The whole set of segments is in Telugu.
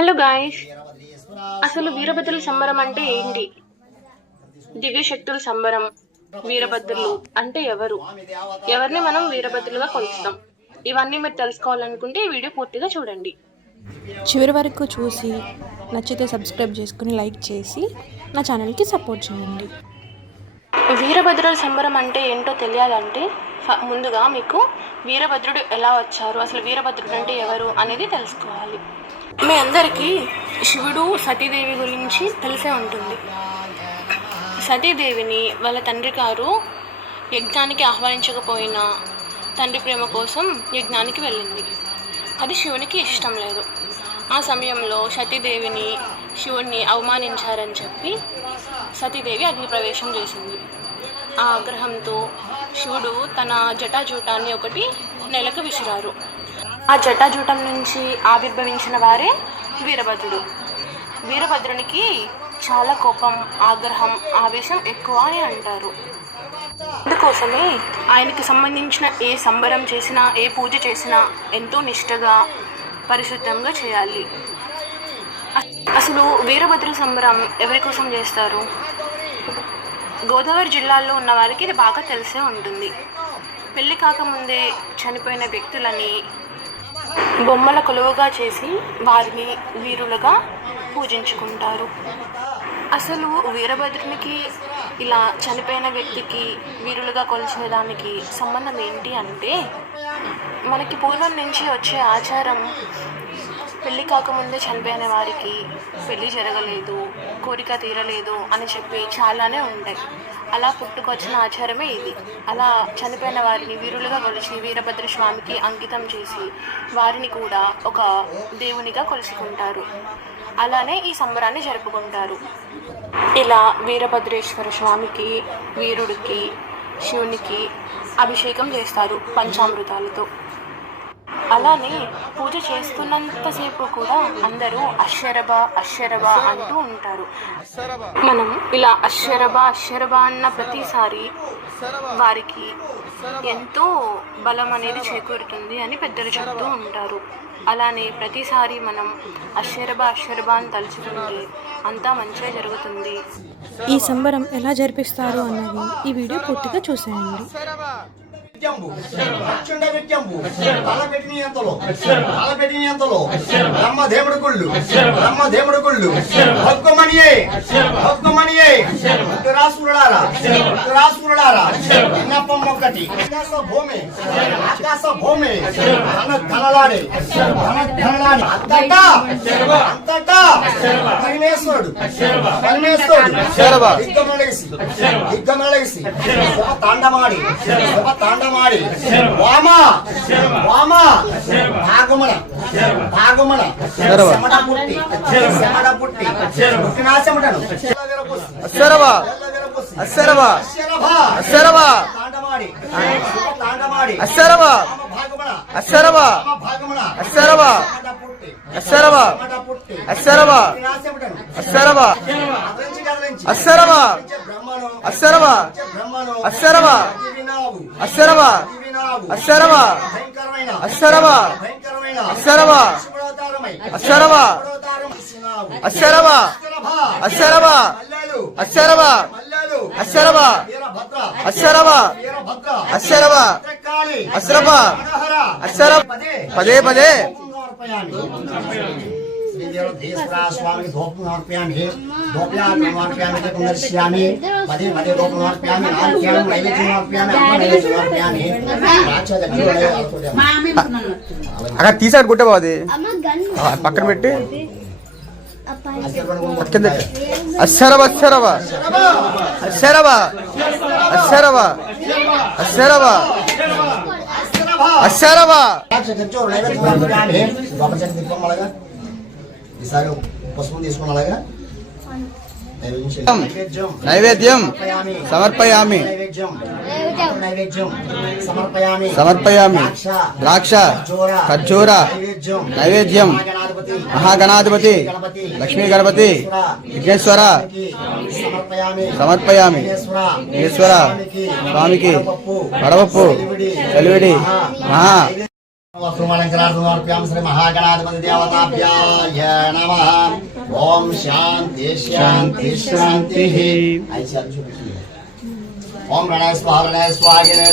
హలో గాయ్స్, అసలు వీరభద్రుల సంబరం అంటే ఏంటి? దివ్యశక్తుల సంబరం. వీరభద్రులు అంటే ఎవరు? ఎవరిని మనం వీరభద్రులుగా కొలుస్తాం? ఇవన్నీ మీరు తెలుసుకోవాలనుకుంటే ఈ వీడియో పూర్తిగా చూడండి. చివరి వరకు చూసి నచ్చితే సబ్స్క్రైబ్ చేసుకుని లైక్ చేసి నా ఛానల్కి సపోర్ట్ చేయండి. వీరభద్రుల సంబరం అంటే ఏంటో తెలియాలంటే ముందుగా మీకు వీరభద్రుడు ఎలా వచ్చారు, అసలు వీరభద్రుడు అంటే ఎవరు అనేది తెలుసుకోవాలి. మీ అందరికీ శివుడు సతీదేవి గురించి తెలిసే ఉంటుంది. సతీదేవిని వాళ్ళ తండ్రి గారు యజ్ఞానికి ఆహ్వానించకపోయినా తండ్రి ప్రేమ కోసం యజ్ఞానికి వెళ్ళింది. అది శివునికి ఇష్టం లేదు. ఆ సమయంలో సతీదేవిని శివుణ్ణి అవమానించారని చెప్పి సతీదేవి అగ్నిప్రవేశం చేసింది. ఆ ఆగ్రహంతో శివుడు తన జటాజూటాన్ని ఒకటి నేలకు విసిరారు. ఆ జటాజూటం నుంచి ఆవిర్భవించిన వారే వీరభద్రుడు. వీరభద్రునికి చాలా కోపం, ఆగ్రహం, ఆవేశం ఎక్కువ అని అంటారు. అందుకోసమే ఆయనకి సంబంధించిన ఏ సంబరం చేసినా, ఏ పూజ చేసినా ఎంతో నిష్టగా, పరిశుద్ధంగా చేయాలి. అసలు వీరభద్ర సంబరం ఎవరి కోసం చేస్తారు? గోదావరి జిల్లాలో ఉన్న వారికి ఇది బాగా తెలిసే ఉంటుంది. పెళ్లి కాకముందే చనిపోయిన వ్యక్తులని బొమ్మల కొలువుగా చేసి వారిని వీరులుగా పూజించుకుంటారు. అసలు వీరభద్రునికి ఇలా చనిపోయిన వ్యక్తికి వీరులుగా కొలిచిన దానికి సంబంధం ఏంటి అంటే, మనకి పూర్వం నుంచి వచ్చే ఆచారం, పెళ్ళి కాకముందే చనిపోయిన వారికి పెళ్ళి జరగలేదు, కోరిక తీరలేదు అని చెప్పి చాలానే ఉంటాయి. అలా పుట్టుకొచ్చిన ఆచారమే ఇది. అలా చనిపోయిన వారిని వీరులుగా కొలిచి వీరభద్ర స్వామికి అంకితం చేసి వారిని కూడా ఒక దేవునిగా కొలుసుకుంటారు. అలానే ఈ సంబరాన్ని జరుపుకుంటారు. ఇలా వీరభద్రేశ్వర స్వామికి, వీరుడికి, శివునికి అభిషేకం చేస్తారు పంచామృతాలతో. అలానే పూజ చేస్తున్నంతసేపు కూడా అందరూ అశ్శరభ అశ్శరభ అంటూ ఉంటారు. మనం ఇలా అశ్శరభ అశ్శరభ అన్న ప్రతిసారి వారికి ఎంతో బలం అనేది చేకూరుతుంది అని పెద్దలు చెప్తూ ఉంటారు. అలానే ప్రతిసారి మనం అశ్శరభ అశ్శరభ అని తలుచుకుంటే అంతా మంచిగా జరుగుతుంది. ఈ సంబరం ఎలా జరిపిస్తారు అన్నది ఈ వీడియో పూర్తిగా చూసేయండి. బ్రహ్మదేవుడు గుళ్ళు భక్తమణియే రాసులారా విన్నపం ఒక్కటి. ఆకాశ భూమి ధనలాడే అంతటా పరమేశ్వరుడు దిగ్గమలగిసి తాండమాడి వామ భాగమణ శమడ పుట్టి పుట్టినాశమటను పదే పదే స్వామికి ధూపం సమర్పయామి, దర్శయామి, పదే పదే ధూపం సమర్పయామి, నైవేద్యం సమర్పయామి. అక్కడ తీసాడు గుట్టబాది పక్కన పెట్టి అశ్శరభ అశ్శరభ అశ్శరభ అశ్శరభ అశ్శరభ అశ్శరభ ఈసారి పసుపు తీసుకుని అలాగా నైవేద్యం సమర్పయామి సమర్పయామి. ద్రాక్ష ఖర్జూర నైవేద్యం. మహాగణాధిపతి లక్ష్మీ గణపతి విఘ్నేశ్వర సమర్పయామి. విఘ్నేశ్వర స్వామికి వడపప్పు కలివిడి మహా वस्त्रमलङ्कारार्थमर्पयामि श्री महागणाधिपति देवताभ्याय नमः। ओम शांति शांति शांति। ओम रणय स्वाहा रणय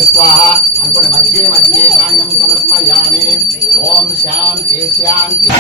स्वाहा अनुकोण मध्ये मध्ये साङ्गं समर्पयामि। ओम शांति शांति।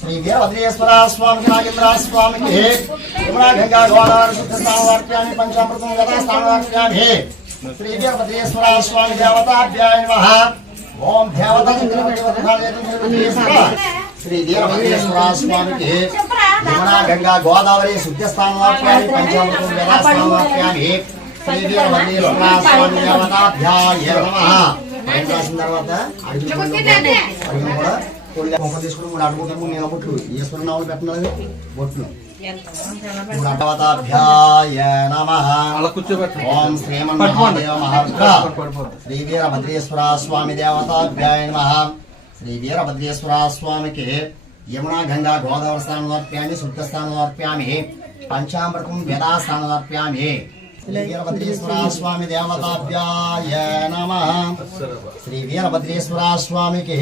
श्री वीरभद्रेश्वर स्वामी नागेंद्र स्वामी के यमुना गंगा गोदावरी शुद्ध स्थानवार्प्यामि पंचामृतं गदा स्थानवार्प्यामि। श्री वीरभद्रेश्वर स्वामी देवताभ्याय नमः। ओम देवता श्री वीरभद्रेश्वर स्वामी के यमुना गंगा गोदावरी शुद्ध स्थानवार्प्यामि पंचामृतं गदा स्थानवार्प्यामि। श्री वीरभद्रेश्वर स्वामी देवताभ्याय नमः। తర్వాత అడిగి కూడా కొంప తీసుకుని మూడు అడుగుతాము నేను బొట్లు ఈశ్వర నావులు పెట్టినది బొట్లు దేవతాభ్యాయ నమః. ఓం శ్రీమన్మహాదేవ మహారుద్ర శ్రీ వీరభద్రేశ్వర స్వామి దేవతాభ్యాయ నమః. శ్రీ వీరభద్రేశ్వర స్వామికి యమునా గంగా గోదావరి స్థానమర్ప్యామి శుద్ధ స్థానమర్ప్యామి పంచామృతం వేదా స్థానమర్ప్యామి. श्री वीरभद्रेश्वर स्वामी देवताभ्याय नमः. श्री वीरभद्रेश्वर स्वामी के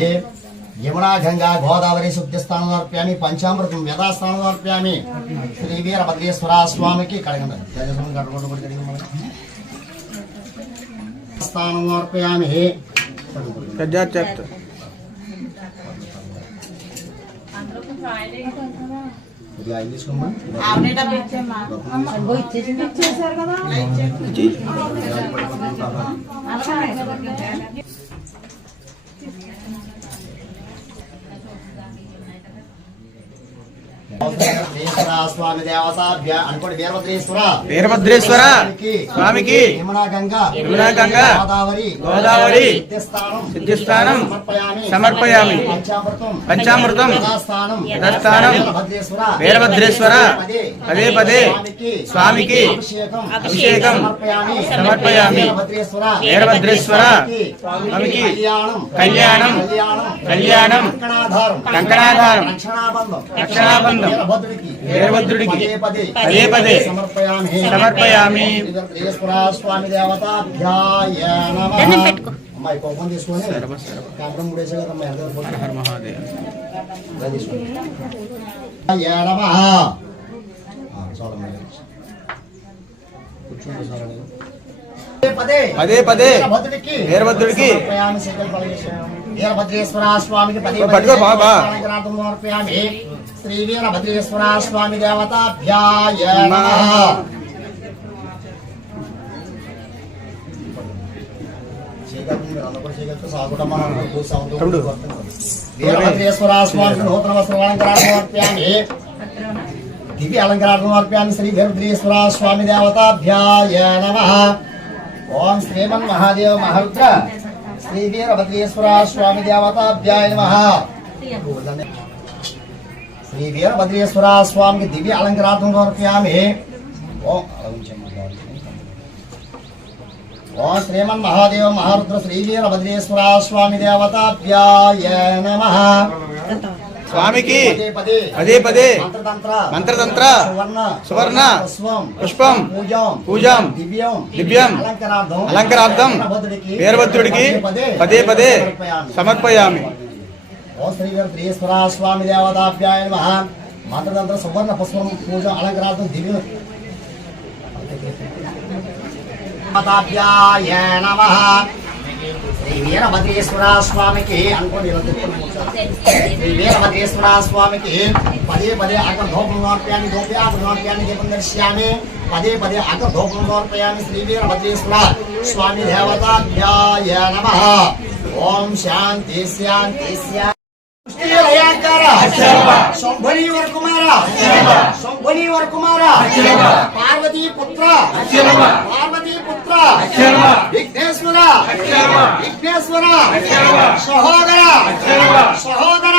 यमुना गंगा गोदावरी शुद्ध स्थानमर्प्यामि पंचामृतं वेदा स्थानमर्प्यामि. श्री वीरभद्रेश्वर स्वामी की स्थानमर्प्यामि. ఇచ్చేసారు కదా స్వామి దేవతాభ్య అనుకోండి. వీరభద్రేశ్వర వీరభద్రేశ్వర స్వామికి యమునా గంగా గోదావరి సిద్ధిస్థానం సమర్పయామి. పంచామృతం యథాస్థానం వీరభద్రేశ్వర పదే పదే స్వామికి అభిషేకం సమర్పయామి. వీరభద్రేశ్వర స్వామికి కళ్యాణం కంకణాధారం రక్షణాబంధం వీరభద్రుడికి పదే పదే సమర్పయామి. స్వామి దేవతాభ్యాయ నమః. అమ్మాయి కోపం తీసుకొని కాపురం ముడేసే కదమ్మా పదే పదే వీరభద్రుడికి వీరభద్రేశ్వర స్వామికి పట్టుకో బాబా. శ్రీ వీరభద్రేశ్వర స్వామి దేవతాభ్యాయ నమః. వీరభద్రేశ్వర స్వామికి నూతన వస్త్రాలంకారం సమర్పయామి. దివ్య అలంకారం సమర్పయామి. శ్రీ వీరభద్రేశ్వర స్వామి దేవతాభ్యాయ నమః. ఓం శ్రీమన్ మహాదేవ మహారుద్ర శ్రీ వీరభద్రేశ్వర స్వామి దేవతాభ్యాయ నమః. శ్రీ వీరభద్రేశ్వర స్వామికి దివ్య అలంకారార్థం సమర్పయామి. ఓం శ్రీమన్ మహాదేవ మహారుద్ర శ్రీ వీరభద్రేశ్వర స్వామి దేవతాభ్యాయ నమః. స్వామికి పదే పదే మంత్రతంత్ర సువర్ణ పుష్పం పూజాం దివ్యం అలంకారార్థం వీరభద్రుడికి పదే పదే సమర్పయామి. ఓం శ్రీ వీరభద్రేశ్వర స్వామి దేవతాభ్యాయ నమః. మంత్రతంత్ర సువర్ణ పుష్పం పూజ అలంకారార్థం దివ్యం దేవతాభ్యాయ నమః. శ్రీ వీరభద్రేశ్వర స్వామికి అనుకోండి. శ్రీ వీరభద్రేశ్వర స్వామికి పదే పదే అకర్ధోపం సమర్పయామి. ధూప్యాకర్ధోప్యాన్ని దీపం దర్శయామి. పదే పదే అకర్ధోపం సమర్పయామి. శ్రీ వీరభద్రేశ్వర స్వామి దేవతాభ్యాయ నమః. ఓం శాంతి శాంతి శాంతి. శంభనీవర కుమార పార్వతీ పుత్ర విఘ్నేశ్వర సహోదర వీరభద్రేశ్వర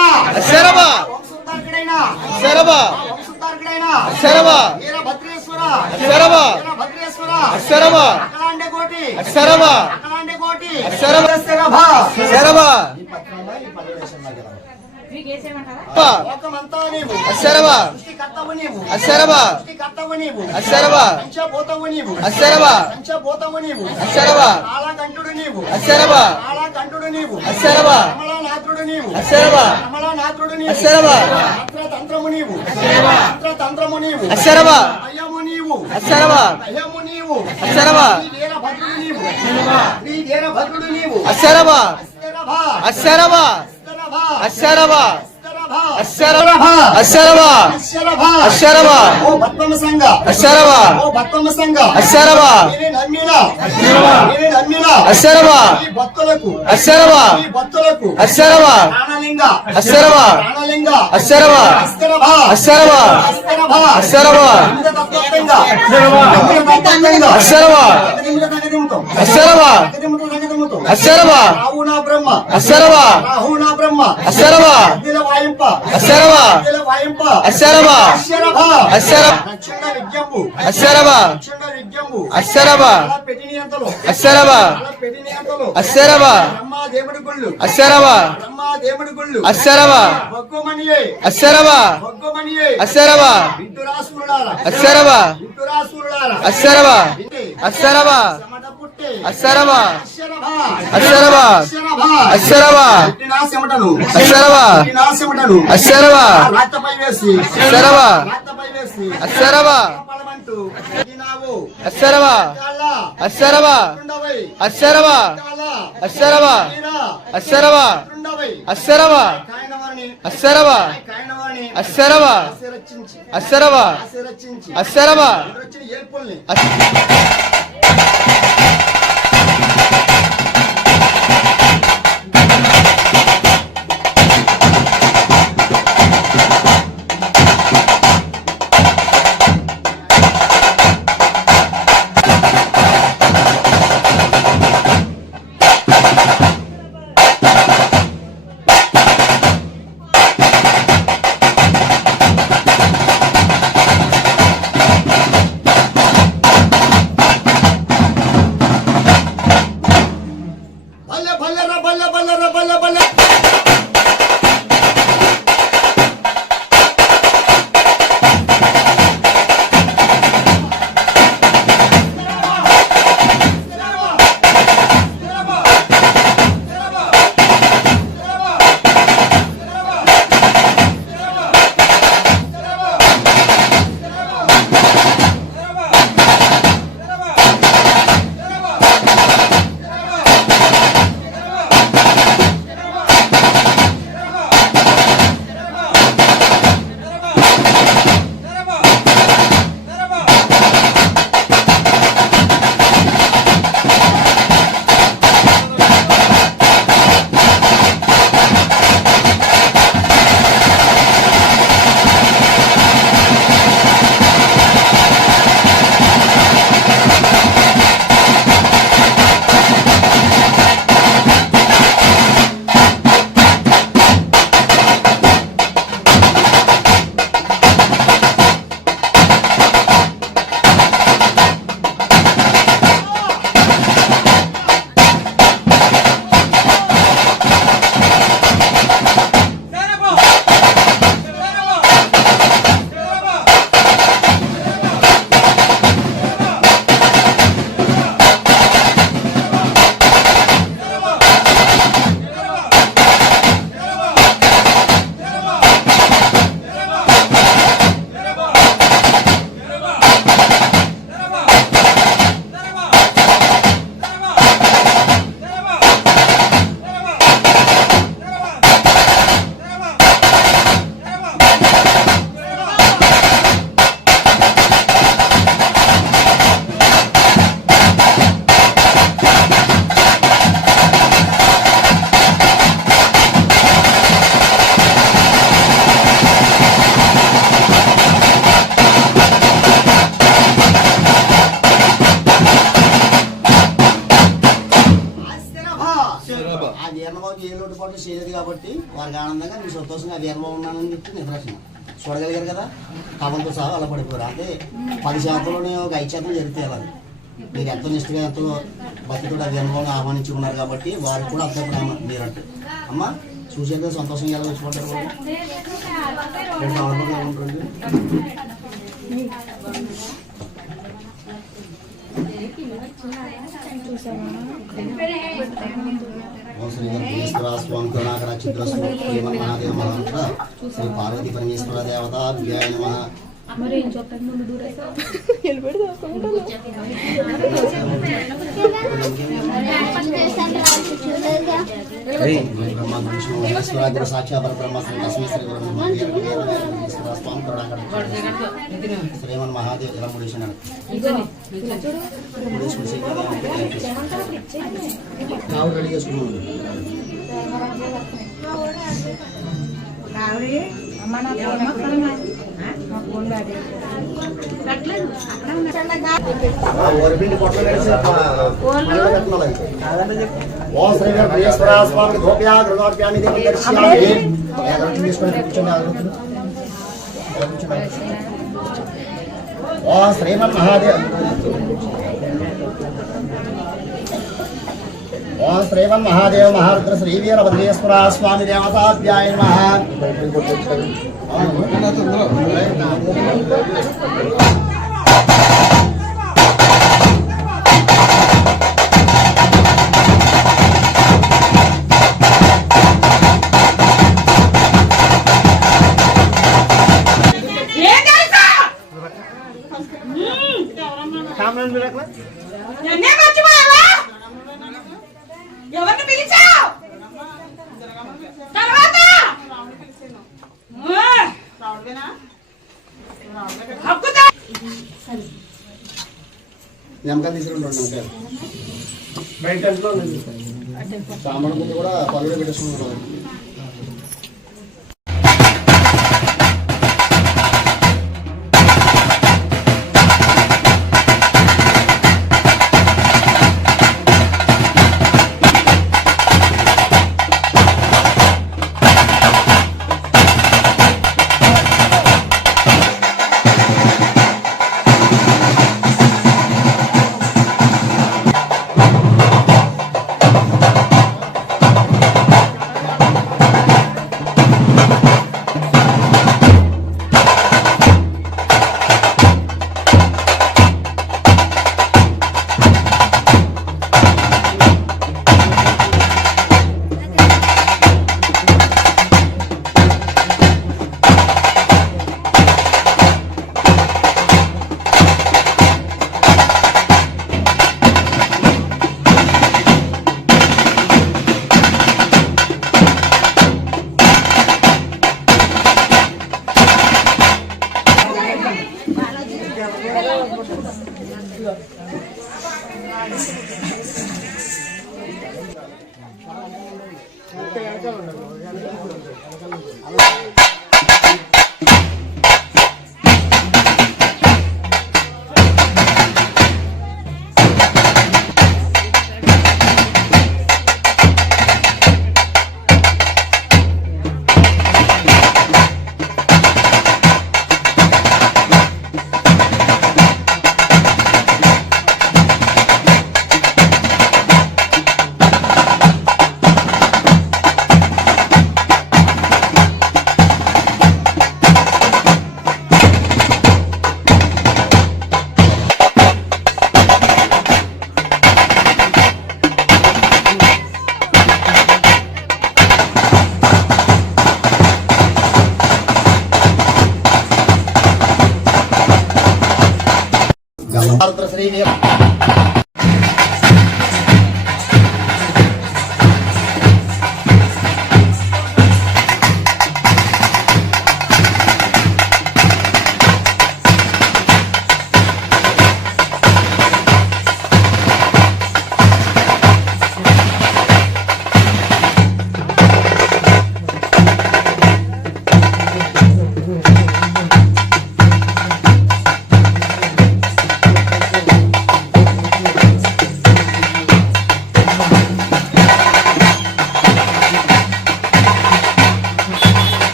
సంతోషంగా వీరంలో ఉన్నానని చెప్పి నిద్రక్షణ చూడగలిగారు కదా. కవంతో సహా అలా పడిపోయారు. అంటే 10%లోనే ఒక 5% జరిగితే అలా మీరు ఎంతో నిష్ఠగా ఎంతో భక్తితో వీరంలో ఆహ్వానించుకున్నారు కాబట్టి వారికి కూడా అంత ప్రేమ మీరంటే. అమ్మ చూసేందుకు సంతోషంగా ఎలా వచ్చిపోతారు రెండు అనుభవంగా ఉంటుంది. స్వామి కరుణాకర చిత్ర శ్రీమన్ మహాదేవ మహాంత శ్రీ పార్వతీ పరమేశ్వర దేవతాభ్యాయ నమః. బ్రహ్మ సాక్షాత్ పరబ్రహ్మ తస్మై శ్రీ స్వామి కరుణాకర శ్రీమన్ మహాదేవ ఇలా ముడేశ్వర కావు రెడీ చేసుకున్నాను. ఓం శ్రీ వెంకటేశ్వర స్వామి గోప్యా గృహోప్యామి ఓం శ్రీమన్ మహాదేవ ఓం శ్రీమన్ మహాదేవ మహారుద్ర శ్రీ వీరభద్రేశ్వర స్వామి దేవతాభ్యాయ నమః. ఎవరిని పిలిచావు తర్వాత నిమ్మకాయలు తీసుకుంటాను. బయట సాంబార్ ముందు కూడా పళ్ళు పెట్టేసుకుంటున్నాను.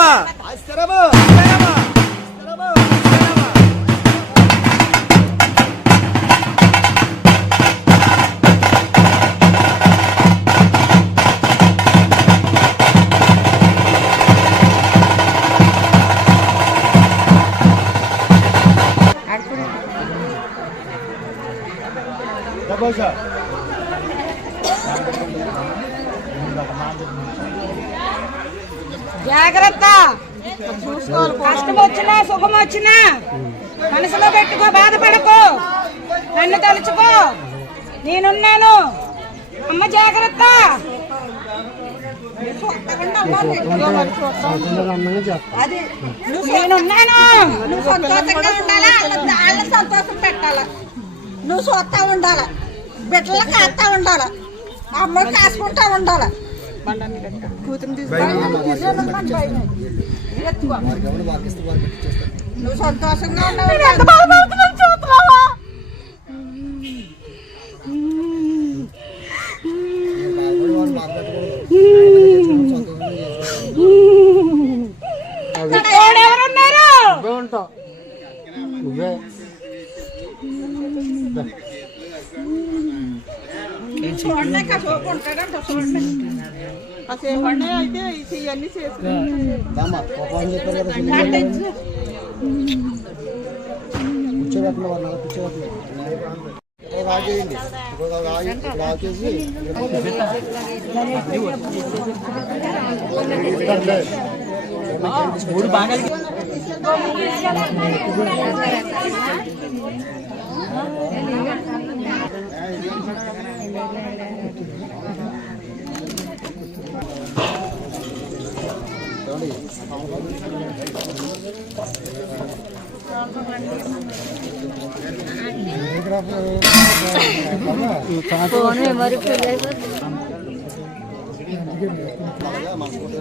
నమ ఆశ్చర్యమ జాగ్రత్త. కష్టం వచ్చినా సుఖం వచ్చినా మనసులో పెట్టుకో, బాధపడకో, నన్ను తలుచుకో, నేనున్నాను. అమ్మ జాగ్రత్త. నేనున్నాను. నువ్వు సంతోషంగా ఉండాలా, వాళ్ళ సంతోషం పెట్టాలా, నువ్వు చూస్తా ఉండాలా, బిడ్డలు కాస్తా ఉండాలా, అమ్మ కాసుకుంటా ఉండాలా. నువ్వు సంతోషంగా ఎవరున్నారు? చూడండి కాసేపు ఉంటాడంట, చూడండి కాసేపు అయితే ఇవన్నీ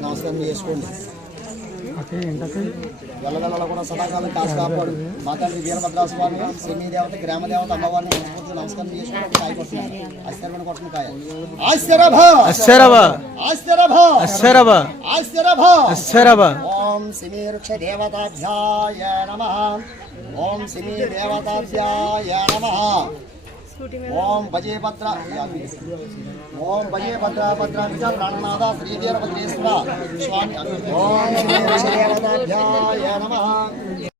నమస్కారం చేసుకోండి. వెళ్ళగల కూడా సదాకాలం కాసు కాపాడు. మా తండ్రి వీరభద్రాస్వామి, శని దేవత, గ్రామ దేవత, అమ్మవారిని మనస్ఫూర్తిగా నమస్కారం చేసుకుంటే కాయ కొట్టున్నారు. ఆశ్చర్యమైన కొట్టిన కాయ. ఓం సిమీరుక్ష దేవతాభ్యాయ నమః. ఓం సిమీ దేవతాభ్యాయ నమః. ఓం భజే భద్ర భద్రాభద్రాంచ ప్రాణనాథ శ్రీ వీరభద్రేశ్వర స్వామి. ఓం దేవతాభ్యాయ నమః.